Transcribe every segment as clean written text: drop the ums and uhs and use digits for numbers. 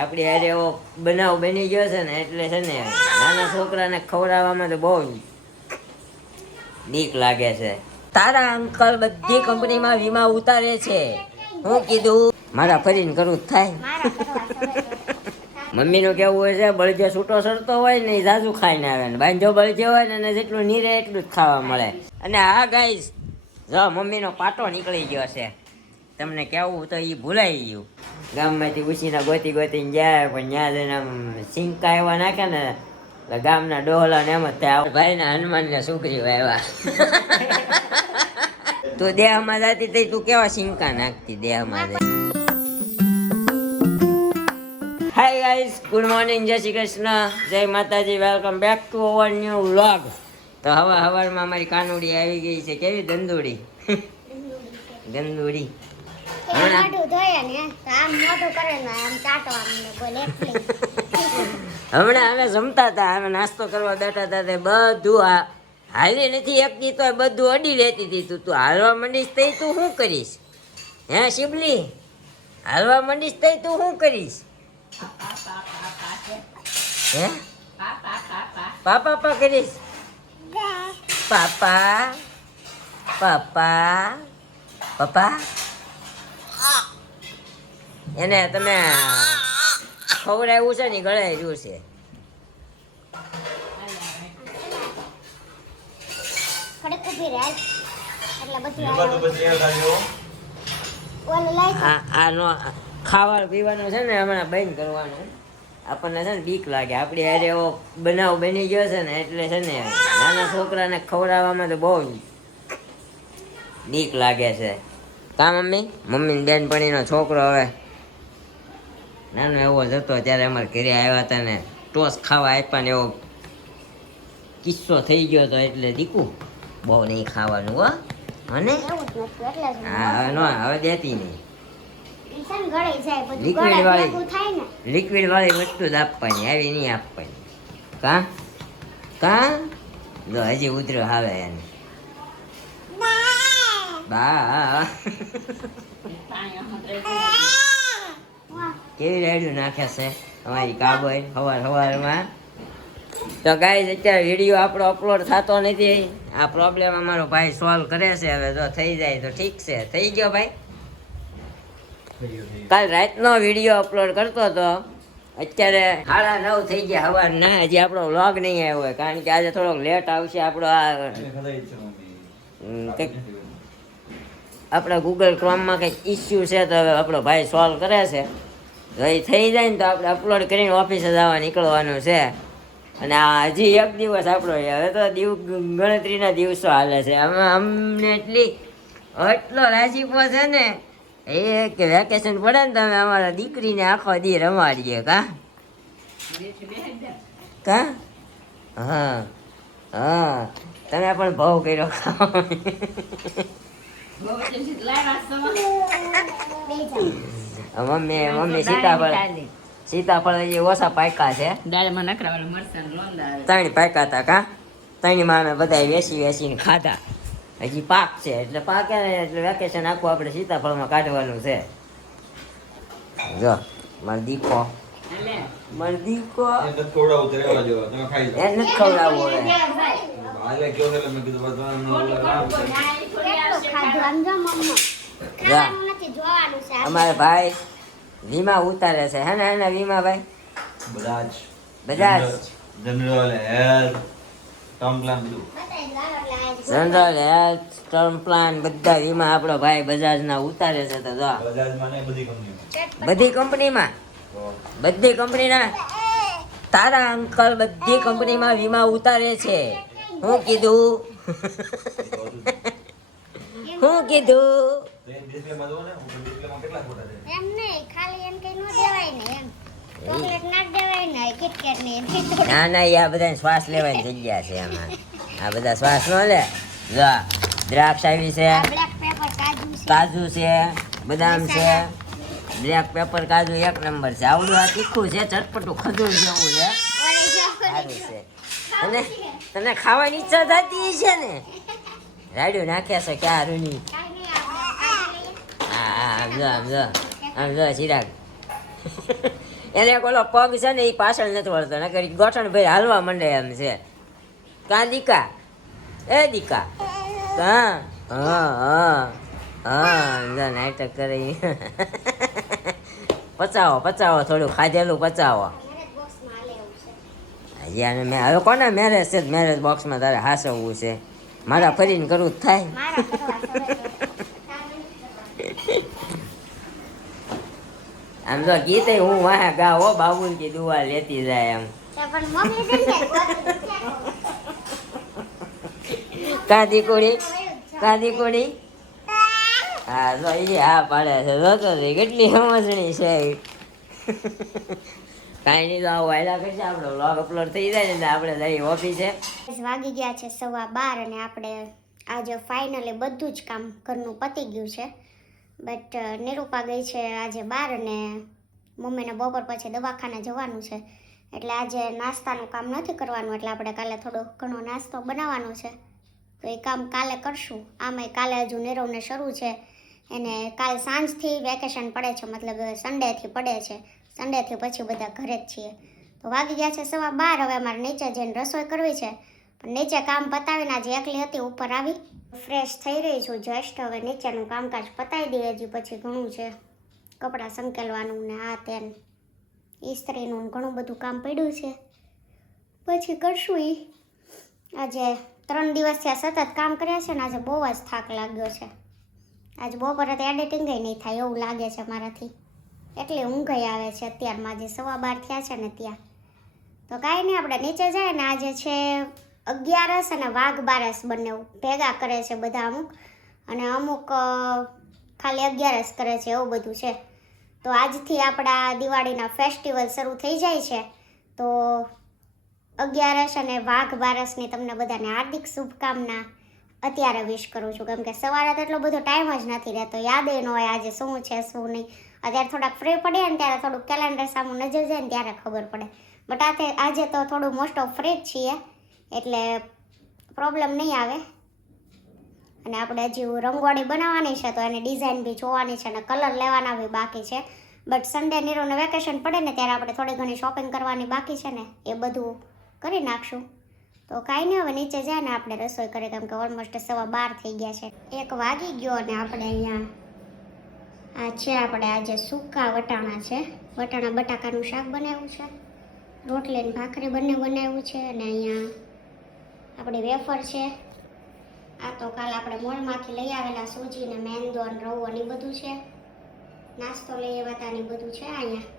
આપડી હારે એવો બનાવ બની ગયો છે ને એટલે છે ને નાના છોકરાને ખવડાવવામાં તો બહુ બીક લાગે છે. તારા અંકલ બધી કંપનીમાં વીમા ઉતારે છે. હું કીધું મારા ફરીને કરવું થાય. મમ્મી નું કેવું હોય છે બળજો છૂટો સરતો હોય ને જાજુ ખાઈને આવે ને બાંધો બળજો હોય ને જેટલું નીરે એટલું જ ખાવા મળે. અને હા ગાઈસ જો મમ્મી નો પાટો નીકળી ગયો છે. તમને કેવું તો એ ભૂલાઈ ગયું. ગામમાંથી ઉછીના ગોતી ગોતીને જાય પણ ત્યાં જઈને આમ સિંકા એવા નાખે ને એટલે ગામના ડોહલા ને એમ જ થાય. ભાઈ ને હનુમાન ને છોકરી આવ્યા. તું દેહમાં જતી થઈ તું કેવા સિંકા નાખતી દેહમાં જઈ. હાય ગાઈસ, ગુડ મોર્નિંગ, જય શ્રી કૃષ્ણ, જય માતાજી, welcome back to our new vlog. તો હવારમાં અમારી કાનુડી આવી ગઈ છે. કેવી દંદુડી ગંદુડી. હમણાં અમે જમતા હતા, અમે નાસ્તો કરવા બેઠા હતા તે બધું હાલી નથી એકતી તો બધું અડી લેતી હતી. તું હાલવા માંડીશ તઈ તું શું કરીશ? હે શિબલી, હાલવા માંડીશ તઈ તું શું કરીશ? હે પાપા પા કરીશ? પાપા પાપા પપ્પા એને તમે ખવડાવ્યું છે ને ગળાઈ રહ્યું છે. ખાવા પીવાનું છે ને હમણાં બંધ કરવાનું. આપણને છે ને બીક લાગે. આપડી હારે એવો બનાવ બની ગયો છે ને એટલે છે ને નાના છોકરાને ખવડાવવામાં તો બહુ બીક લાગે છે. કા મમ્મી? મમ્મી બેનપણીનો છોકરો હવે નાનો એવો જ હતો ત્યારે અમારે ઘરે આવ્યા હતા ને ટોસ ખાવા આપ્યા ને એવો કિસ્સો થઈ ગયો હતો. એટલે દીકુ બહુ નહીં ખાવાનું હો. અને હા નો હવે દેતી નહીં. લિક્વિડ વાળી વસ્તુ જ આપવાની, આવી નહીં આપવાની. કા કા જો હજી ઉતરો આવે એને બા કેવી રેડ્યું નાખે છે અમારી કાબોય સવારમાં. તો ગાઈસ અત્યારે વિડીયો આપણો અપલોડ થતો નથી. આ પ્રોબ્લેમ અમારો ભાઈ સોલ્વ કરે છે. હવે જો થઈ જાય તો ઠીક છે. થઈ ગયો ભાઈ? કાલ રાતનો વિડીયો અપલોડ કરતો હતો, અત્યારે 9:30 થઈ ગયા સવારના. હજી આપણો વ્લોગ નહીં આવ્યો હોય કારણ કે આજે થોડોક લેટ આવશે. આપણો આપણા ગૂગલ ક્રોમમાં કંઈક ઇસ્યુ છે તો હવે આપણો ભાઈ સોલ્વ કરે છે. તો એ થઈ જાય ને તો આપણે અપલોડ કરીને ઓફિસે જવા નીકળવાનું છે. અને આ હજી એક દિવસ આપણો હવે તો ગણતરીના દિવસો હાલે છે. અમને એટલો રાજીપો છે ને એ કે વેકેશન પડે ને તમે અમારા દીકરીને આખો દી રમાડીએ. કા કા હા હા તમે પણ ભાવ કર્યો. મમ્મી સીતાફળ હજી ઓછા પાક્યા છે. 3 પાક્યા હતા. કા 3માં અમે બધા વેચીને ખાધા. હજી પાક છે એટલે પાકે ને એટલે વેકેશન આખું આપણે સીતાફળમાં કાઢવાનું છે. જો મારો દીકો એને ખવડાવવું અમારે ભાઈ વીમા ઉતારે છે. હે ને વીમા ભાઈ? Bajaj general health term plan બધા વીમા આપણો ભાઈ બજાજના ઉતારે છે. તો જો બધી કંપનીના તારા અંકલ બધી કંપનીમાં વીમા ઉતારે છે. હું કીધું ના આ બધા શ્વાસ લેવાની જગ્યા છે આમાં. આ બધા શ્વાસ નો લે. દ્રાક્ષ આવી છે, કાજુ છે, બદામ છે, બ્લેક પેપર કાજુ 1 નંબર છે. આવડું આ તીખું છે, ચટપટું ખજૂર જેવું છે, સારું છે. અને તને ખાવાની ઈચ્છા થતી છે ને? રાડ્યું નાખે છે ક્યાં ની. હા આમ જો ચિરાગ એને ઓલો પગ છે ને એ પાછળ નથી વળતો નકર ઈ ગોઠણ ભાઈ હાલવા માંડે એમ છે. કા દીકા એ દીકા હા હા હા હા નાટક કરે. પચાવો પચાવો થોડું ખાધેલું પચાવો. યાર મેં હવે કોને મેરેજ છે મેરેજ બોક્સમાં તારે હાસવવું છે મારા ફરીને કરવું જ થાય. આમ તો ગીતે હું વાહ ગાવો બાબુલ કી દુઆ લેતી જાય એમ. કાદી કોડી હા તો એ હા પાડે છે જોતો કેટલી સમજણી છે. કાંઈ નહીં તો આવું વાયલા કરશે આપણો વ્લોગ અપલોડ થઈ જાય ને આપણે જઈ ઓફિસે. વાગી ગયા છે 12:15 અને આપણે આજે ફાઇનલી બધું જ કામ ઘરનું પતી ગયું છે. બટ નિરૂપા ગઈ છે આજે બહાર અને મમ્મીને બપોર પછી દવાખાને જવાનું છે એટલે આજે નાસ્તાનું કામ નથી કરવાનું એટલે આપણે કાલે થોડો ઘણો નાસ્તો બનાવવાનો છે તો એ કામ કાલે કરશું. આમાંય કાલે હજુ નીરવને શરૂ છે એને કાલ સાંજથી વેકેશન પડે છે મતલબ સન્ડેથી પડે છે. સન્ડેથી પછી બધા ઘરે જ છીએ. તો વાગી ગયા છે 12:15 હવે અમારે નીચે જઈને રસોઈ કરવી છે પણ નીચે કામ પતાવીને આજે એકલી હતી ઉપર આવી ફ્રેશ થઈ રહી છું જસ્ટ. હવે નીચેનું કામકાજ પતાવી દઈએ હજી પછી ઘણું છે કપડાં સંકેલવાનું ને આ તેન ઇસ્ત્રીનું ઘણું બધું કામ પડ્યું છે પછી કરશું. આજે 3 દિવસથી આ સતત કામ કર્યા છે ને આજે બહુ જ થાક લાગ્યો છે. આજે બપોરે તો એડિટિંગ નહીં થાય એવું લાગે છે મારાથી એટલે ઊંઘ આવે છે અત્યારમાં જે 12:15 થયા છે ને ત્યાં. તો કાંઈ નહીં આપણે નીચે જાય ને આજે છે 11 અને વાઘ બારસ બંને ભેગા કરે છે બધા અમુક અને અમુક ખાલી 11 કરે છે એવું બધું છે. તો આજથી આપણા દિવાળીના ફેસ્ટિવલ શરૂ થઈ જાય છે તો 11 અને વાઘ બારસની તમને બધાને હાર્દિક શુભકામના અત્યારે વિશ કરું છું કેમ કે સવારે તો એટલો બધો ટાઈમ જ નથી રહેતો યાદ ન હોય આજે શું છે શું નહીં. અત્યારે થોડાક ફ્રી પડીએ ને ત્યારે થોડુંક કેલેન્ડર સામે નજર જાય ને ત્યારે ખબર પડે બટ આજે તો થોડું મોસ્ટ ઓફ ફ્રી જ છીએ એટલે પ્રોબ્લેમ નહીં આવે. અને આપણે હજી રંગોળી બનાવવાની છે તો એની ડિઝાઇન બી જોવાની છે અને કલર લેવાના બી બાકી છે બટ સન્ડે નીરોને વેકેશન પડે ને ત્યારે આપણે થોડી ઘણી શોપિંગ કરવાની બાકી છે ને એ બધું કરી નાખશું. તો કાંઈ નહીં હવે નીચે જાય ને આપણે રસોઈ કરીએ કેમ કે ઓલમોસ્ટ 12:15 થઈ ગયા છે 1 વાગી ગયો અને આપણે અહીંયા આ છે આપણે આજે સૂકા વટાણા છે વટાણા બટાકાનું શાક બનાવ્યું છે રોટલી અને ભાખરી બંને બનાવ્યું છે અને અહીંયા આપણી વેફર છે. આ તો કાલ આપણે મોલમાંથી લઈ આવેલા સૂજી ને મેંદો અને રવો ને બધું છે નાસ્તો લઈ આવ્યા હતા ને બધું છે અહીંયા.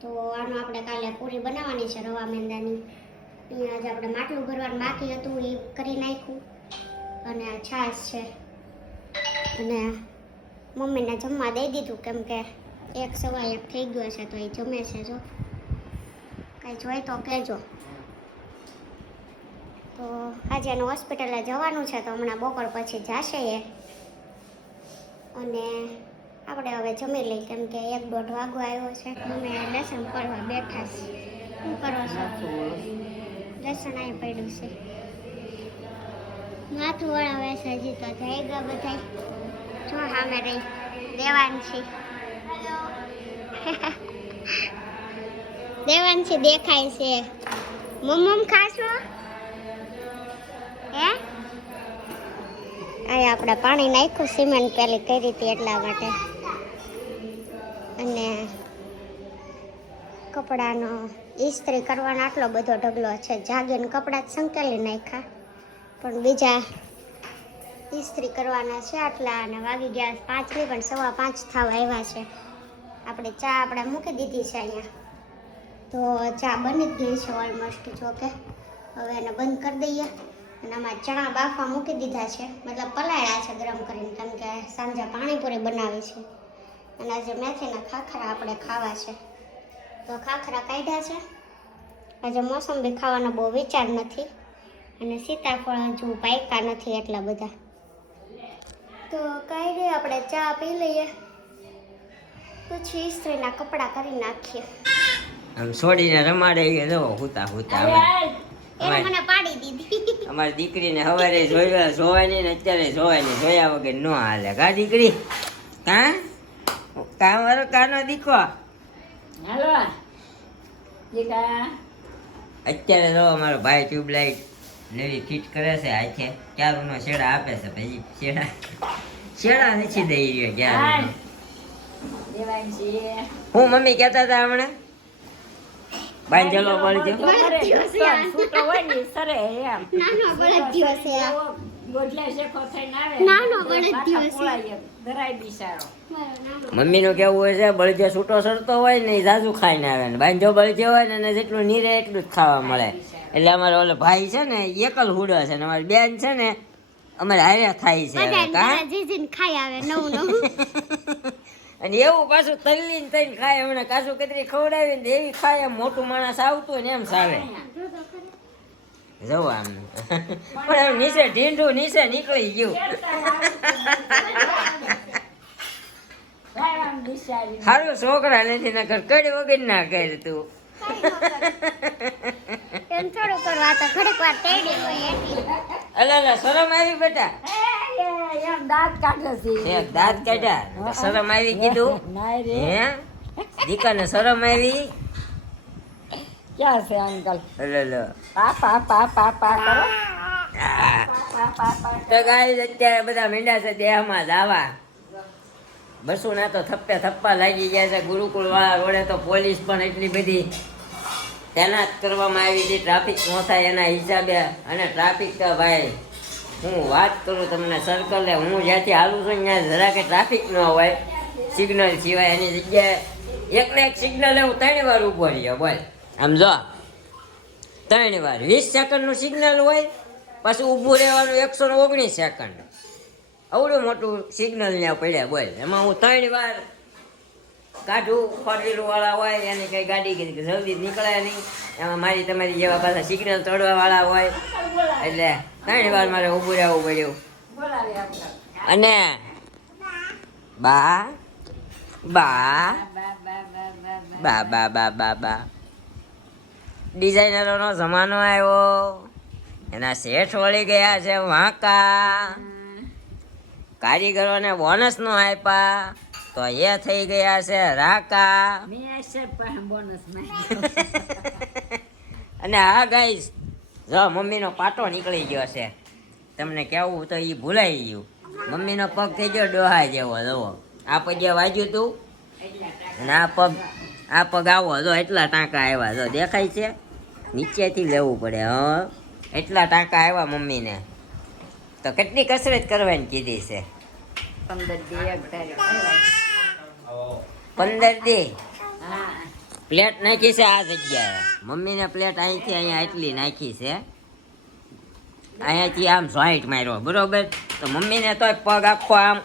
તો આનું આપણે કાલે પૂરી બનાવવાની છે રવા મેંદાની. અહીંયા આજે આપણે માટલું ભરવાનું બાકી હતું એ કરી નાખ્યું અને આ છાશ છે અને મમ્મીને જમવા દઈ દીધું કેમ કે 1:15 થઈ ગયો છે તો એ જમે છે જો કાંઈ જોઈ તો કહેજો. તો આજે એનું હોસ્પિટલે જવાનું છે તો હમણાં બપોર પછી જશે એ અને આપણે હવે જમી લઈ કેમ કે 1-1:30 વાગો આવ્યો છે. મમ્મી લસણ કરવા બેઠા છે. શું કરો છો? લસણ અહીં પડ્યું છે માથું વળાવે છે હજી તો જાયગા બધા જો સામે રહી દેવાંશી દેવાંશી દેખાય છે. મમ્મ ખાશો હે? અહીં આપણે પાણી નાખ્યું સિમેન્ટ પેલી કરી હતી એટલા માટે અને કપડાનો ઇસ્ત્રી કરવાનો આટલો બધો ઢગલો છે જાગીને કપડાં જ સંકેલી નાખ્યા પણ બીજા ઇસ્ત્રી કરવાના છે આટલા અને વાગી ગયા 5 નહીં પણ 5:15 થવા આવ્યા છે. આપણે ચા આપણે મૂકી દીધી છે અહીંયા તો ચા બની જ ગઈ છે ઓલમોસ્ટ જો કે હવે એને બંધ કરી દઈએ અને આમાં ચણા બાફવા મૂકી દીધા છે મતલબ પલાળ્યા છે ગરમ કરીને કેમ કે સાંજે પાણીપુરી બનાવી છે અને આજે મેથીના ખાખરા આપણે ખાવા છે તો ખાખરા કાઢ્યા છે. આજે મોસંબી ખાવાનો બહુ વિચાર નથી અને સીતાફળ હજુ પાક્યા નથી એટલા બધા. તો કાંઈ નહીં આપણે ચા પી લઈએ પછી ઇસ્ત્રીના કપડાં કરી નાખીએ. આમ છોડીને રમાડે એ જો હુતા હુતા એને મને પાડી દીધી. અમારી દીકરીને સવારે જોવાય નહીં ને અત્યારે જોવાય નહીં જોયા વગર ન હાલે કા દીકરી કા કામ વાળો કાનો દીકો હાલો દીકા અત્યારે તો અમારો ભાઈ ટ્યુબલાઇટ નવી ફિટ કરે છે હાથે ક્યારનો શેડા આપે છે ભાઈ શેડા નથી દઈ રહ્યો ક્યારે દેવાય છે હું મમ્મી કહેતા હતા હમણાં બાંધેલો પડજો છૂટો હોય ને સરે એમ નાનો બળદિયો છે આ. ગોડલા શેખો થઈને આવે નાનો બળદિયો છે. પોળાય ધરાય બિસારો મમ્મીનું કેવું હોય છે બળજો છૂટો સરતો હોય ને એ ઝાઝુ ખાઈને આવે ને બાંધો બળજો હોય ને એને જેટલું નીરે એટલું જ ખાવા મળે એટલે અમારો ઓલો ભાઈ છે ને ઈ એકલ હુડો છે ને અમારી બેન છે ને અમારે હારે થાય છે હવે, બધાને કાં? ઘરે જીજીને ખાઈ આવે નવું નવું. અને એવું પાછું તલ્લીને થઈને ખાય હમણાં કાચું કતરી ખવડાવી ને એવી ખાય એમ મોટું માણસ આવતું હોય ને એમ સાવે જવું આમ પણ એમ નીચે ઢીંઢું નીચે નીકળી ગયું ભાઈ આમ બિસારી સારું છોકરા નથી નકર કડી વગર ના કર તું એમ થોડું કરવા તો ઘડીક વાર તેડી હોય એટલી. અલા શરમ આવી બેટા એમ દાંત કાઢે છે એક દાંત કાઢ્યા શરમ આવી કીધું નાય રે હે દીકાને શરમ આવી ક્યાં છે અંકલ અલા પાપા પાપા પા કરો તો ગાઈસ અત્યારે બધા મીંડા છે દેહમાં દાવા બસુ ના તો થપ્પે થપ્પા લાગી ગયા છે ગુરુકુળ વાળા રોડે તો પોલીસ પણ એટલી બધી તૈનાત કરવામાં આવી હતી ટ્રાફિક ન થાય એના હિસાબે અને ટ્રાફિક તો ભાઈ હું વાત કરું તમને સર્કલે હું જ્યાંથી હાલું છું ત્યાં જરાકે ટ્રાફિક ન હોય સિગ્નલ સિવાય એની જગ્યાએ એક ને એક સિગ્નલ હું 3 વાર ઊભો રહ્યો બોલ આમ જો 3 વાર 20 સેકન્ડનું સિગ્નલ હોય પાછું ઊભું રહેવાનું 119 સેકન્ડ આવડું મોટું સિગ્નલ ત્યાં પડ્યા બોલ એમાં હું 3 વાર કાઢું ફોર વ્હીલર વાળા હોય એની કઈ ગાડી જલ્દી નીકળે નહીં એમાં મારી તમારી જેવા પાછા સિગ્નલ તોડવા વાળા હોય એટલે 3 વાર મારે ઊભું રહેવું પડ્યું બોલાવે આપણે અને બા બા બા બા બા બા બા ડિઝાઇનરોનો જમાનો આવ્યો એના શેઠ વળી ગયા છે વાંકા કારીગરોને બોનસ નો આપ્યા તો એ થઈ ગયા છે રાકા મેં છે પણ બોનસ માં અને હા ગાઈસ જો મમ્મીનો પાટો નીકળી ગયો છે તમને કેવું તો એ ભૂલાઈ ગયું મમ્મીનો પગ થઈ ગયો ડોહા જેવો જવો આ પગે વાગ્યું તું અને આ પગ આવો જો એટલા ટાંકા આવ્યા જો દેખાય છે નીચેથી લેવું પડે હા એટલા ટાંકા આવ્યા મમ્મીને તો કેટલી કસરત કરવાની કીધી છે 15 દી એક તારીખ 15 દી હા પ્લેટ નાખી છે આ જગ્યાએ મમ્મીને પ્લેટ અહીંથી અહીંયા એટલી નાખી છે અહીંયાથી આમ જોઈન્ટ માર્યો બરોબર તો મમ્મીને તો પગ આખો આમ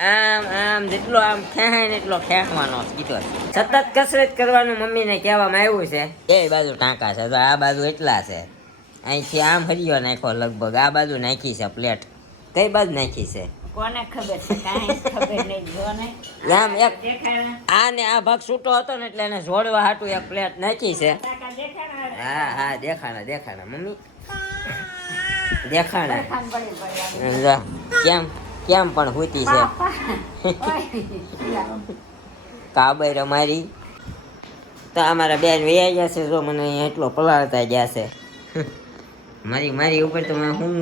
આમ આમ જેટલો આમ ખેંચાય ને એટલો ખેંચવાનો કીધો સતત કસરત કરવાનું મમ્મીને કહેવામાં આવ્યું છે એ બાજુ ટાંકા છે તો આ બાજુ એટલા છે અહીંથી આમ હરિયો નાખ્યો લગભગ આ બાજુ નાખી છે પ્લેટ કઈ બાજુ નાખી છે કોને ખબર છે કાંઈ ખબર નહીં જો ને આમ એક દેખાય આ ને આ ભાગ છૂટો હતો ને એટલે એને જોડવા હાટું એક પ્લેટ નાખી છે કાકા દેખાય હા હા દેખાણા મમ્મી દેખાણા ખાન પડી પડી જો, કેમ પણ હોતી છે કાબર અમારી તો અમારા બેન વૈયા ગયા છે જો મને અહીંયા એટલો પલાળતા ગયા છે મારી ઉપર તો હું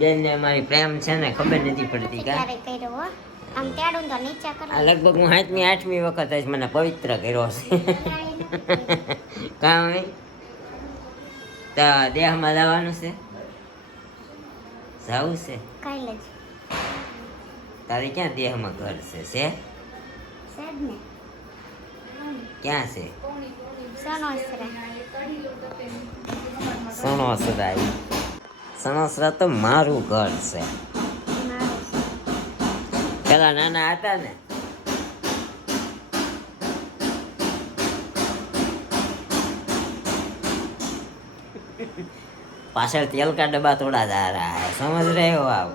બેન ને મારી પ્રેમ છે ને ખબર નથી પડતી કા ક્યારે કર્યો હો આમ તેડું તો નીચે કરો આ લગભગ હું 7મી 8મી વખત જ મને પવિત્ર કર્યો છે કામ તો દેહમાં જવાનું છે જાવું છે કઈ લેજ તારે ક્યાં દેહમાં ઘર છે સેજ ને ક્યાં છે સણોસરા સણોસરા તો મારું ઘર છે પેલા નાના હતા ને પાછળ તેલ કા ડબ્બા થોડા જા રહા હૈ સમજ રહે હો આપ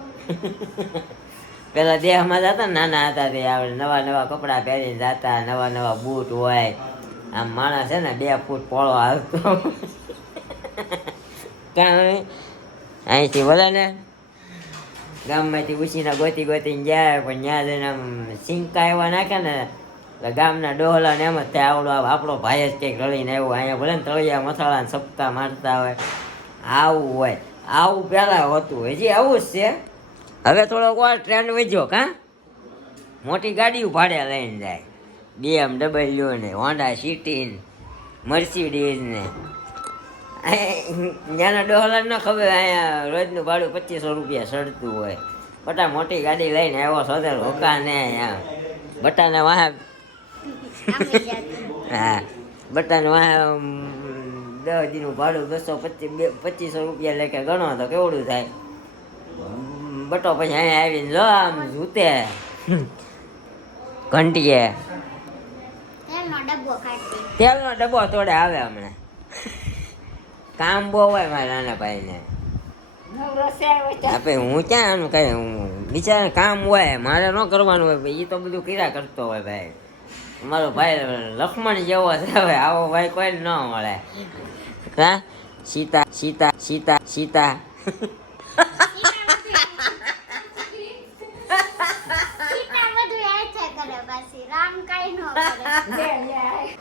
પેલા દેહમાં જતા ને નાના હતા તે આપણે નવા કપડાં પહેરીને જતા નવા બૂટ હોય આમ માણસ છે ને 2 ફૂટ પોળો હાલતો કાંઈ અહીંથી બોલે ને ગામમાંથી ઉછીના ગોતીને જાય પણ ત્યાં જઈને આમ સિંકા એવા નાખે ને એટલે ગામના ડોહલા ને એમ જ થાય આવડો આપણો ભાઈ જ કંઈક રળીને આવ્યો અહીંયા ભલે ને તળિયા મથાળા સપ્તાહ મારતા હોય આવું હોય આવું પહેલાં હોતું હજી આવું જ છે. હવે થોડોક વાર ટ્રેન્ડ વધ્યો કાં મોટી ગાડીઓ ભાડે લઈને જાય BMW ને હોન્ડા સિટી ને મર્સિડીઝ ને ત્યાંના ડોહલા ન ખબર અહીંયા રોજનું ભાડું 2500 રૂપિયા સડતું હોય બટા મોટી ગાડી લઈને આવ્યો સોદર હોકા ને બટાને વાહ હા બટાને વાહ 10 દીનું ભાડું 225 રૂપિયા લેખે ગણો તો કેવડું થાય બટો પછી અહીંયા આવીને જો આમ જૂતે ઘંટીએ તેલનો ડબ્બો તોડે આવે હમણાં કામ બહુ હોય મારા નાના ભાઈને નવરો છે હોય તો આપણે હું ક્યાં આનું કઈ બિચારા કામ હોય મારે ન કરવાનું હોય ભાઈ એ તો બધું કર્યા કરતો હોય ભાઈ મારો ભાઈ લક્ષ્મણ જેવો છે હવે આવો ભાઈ કોઈ ન મળે હા સીતા સીતા સીતા સીતા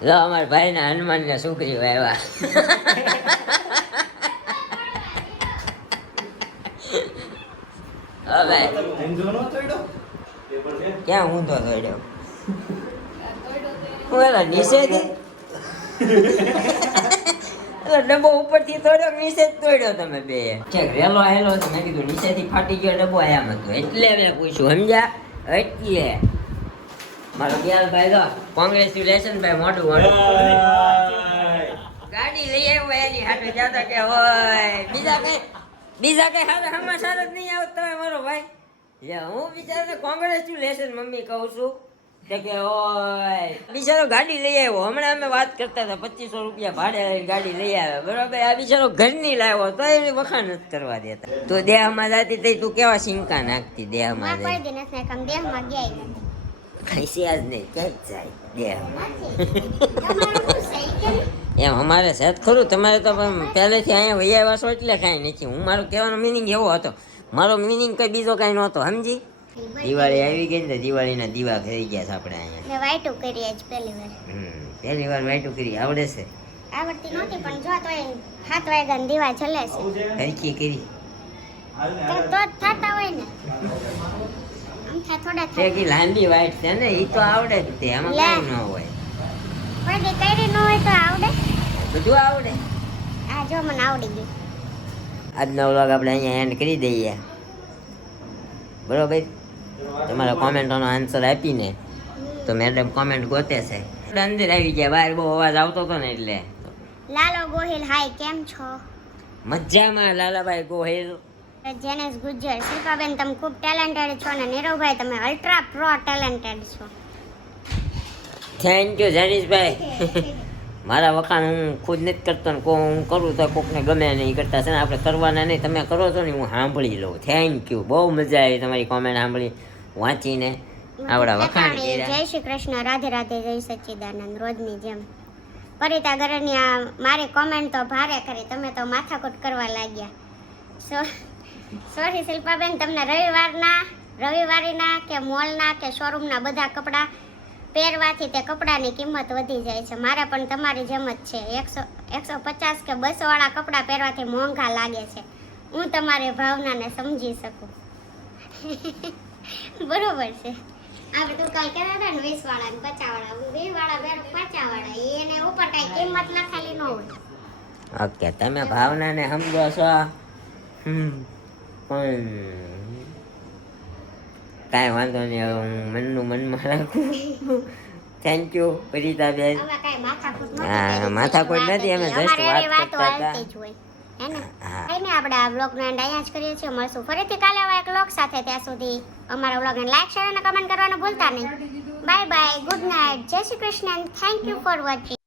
જો અમારા ભાઈ ના હનુમાન ને છોકરી આવ્યા હવે ક્યાં ઊંધો દોડ્યો ઓલા નીચેથી ડબ્બો ઉપરથી તોડ્યો નીચે જ તોડ્યો તમે બે ઠેક રેલો આવેલો મેં કીધું નીચેથી ફાટી ગયો ડબ્બો આમ હતો એટલે મેં પૂછ્યું સમજ્યા એટલે મારો ગ્યાલ ભાઈ તો કોંગ્રેચ્યુલેશન ભાઈ મોટું મોટું ગાડી લઈ આવ્યો એની હાથે જાતા કે હોય બીજા કઈ હારે સમાચાર જ નહીં આવતા હોય મારો ભાઈ લે હું બિચારો કોંગ્રેચ્યુલેશન મમ્મી કહું છું કે ઓય બિચારો ગાડી લઈ આવ્યો હમણાં અમે વાત કરતા હતા 2500 રૂપિયા ભાડે ગાડી લઈ આવ્યો બરાબર આ બિચારો ઘરની લાવ્યો તો એની વખાણ નથી કરવા દેતા તું દેહમાં જાતી તઈ તું કેવા સિંકા નાખતી દેહમાં કઈ છે જ નહીં ક્યાંય જાય દેહમાં એમ અમારે છે જ ખરું તમારે તો પહેલેથી અહીંયા વૈયા વાસો એટલે કાંઈ નથી હું મારો કહેવાનો મિનિંગ એવો હતો મારો મિનિંગ કઈ બીજો કાંઈ નહોતો સમજી દિવાળી આવી ગઈ ને દિવાળીના દીવા થઈ ગયા છે આપણે અહીંયા વાઈટું કરી આજ પહેલી વાર પહેલી વાર વાઈટું કરી આવડે છે આવડતી નહોતી પણ જો તો 7 વાગ્યાના દીવા જલે છે હરખી કરી તો જ થતા હોય ને આમ થોડા તે કી લાંબી વાઈટ છે ને ઈ તો આવડે જ તે એમાં કાંઈ ન હોય પણ એ કરી ન હોય તો આવડે બધું આવડે આ જો મને આવડી ગયું આજનો વ્લોગ આપણે અહીંયા એન્ડ કરી દઈએ બરોબર તમારા કોમેન્ટોનો આન્સર આપીને તો મેડમ કોમેન્ટ ગોતે છે અંદર આવી ગયા બહાર બહુ અવાજ આવતો હતો ને એટલે લાલો ગોહિલ હાય કેમ છો મજામાં લાલાભાઈ ગોહિલ જેનેશ ગુજ્જર શિલ્પાબેન તમે ખૂબ ટેલેન્ટેડ છો અને નીરવભાઈ તમે અલ્ટ્રા પ્રો ટેલેન્ટેડ છો થેન્ક યુ જનીશભાઈ મારા વખાણ હું ખુદ નથી કરતો ને હું કરું તો કોકને ગમે નહીં કરતા છે ને આપણે કરવાના નહીં તમે કરો છો ને હું સાંભળી લઉં થેન્ક યુ બહુ મજા આવી તમારી કોમેન્ટ સાંભળી વાંચીને આવડા વખાણ કર્યા જય શ્રી કૃષ્ણ રાધે રાધે જય સચ્ચિદાનંદ રોજની જેમ પરિતા ગરની આ મારી કોમેન્ટ તો ભારે કરી તમે તો માથાકૂટ કરવા લાગ્યા સોરી શિલ્પાબેન તમને રવિવારીના કે મોલના કે શોરૂમના બધા કપડાં પહેરવાથી તે કપડાની કિંમત વધી જાય છે મારે પણ તમારી જેમ જ છે 150 કે 200 વાળા કપડાં પહેરવાથી મોંઘા લાગે છે હું તમારી ભાવનાને સમજી શકું બરોબર છે આપણે તું કાલ કહેતા હતા ને 20 વાળા ને 50 વાળા હું 20 વાળા બેર 50 વાળા એને ઉપર કઈ કિંમત લખાલી ન હોય ઓકે તમે ભાવનાને સમજો છો પણ કાંઈ વાંધો નહીં હવે હું મનનું મનમાં રાખું થેન્ક યુ પરિતાબેન હવે કઈ માથાકૂટ હા માથાકૂટ નથી અમે જસ્ટ વાત કરતા હતા હે ને કઈને આપણે આ વ્લોગનો એન્ડ અહીંયા જ કરીએ છીએ મળશું ફરીથી કાલે આવા એક વ્લોગ સાથે ત્યાં સુધી અમારા વ્લોગને લાઈક શેર અને કમેન્ટ કરવાનું ભૂલતા નહીં બાય બાય ગુડ નાઇટ જય Shri Krishna and thank you for watching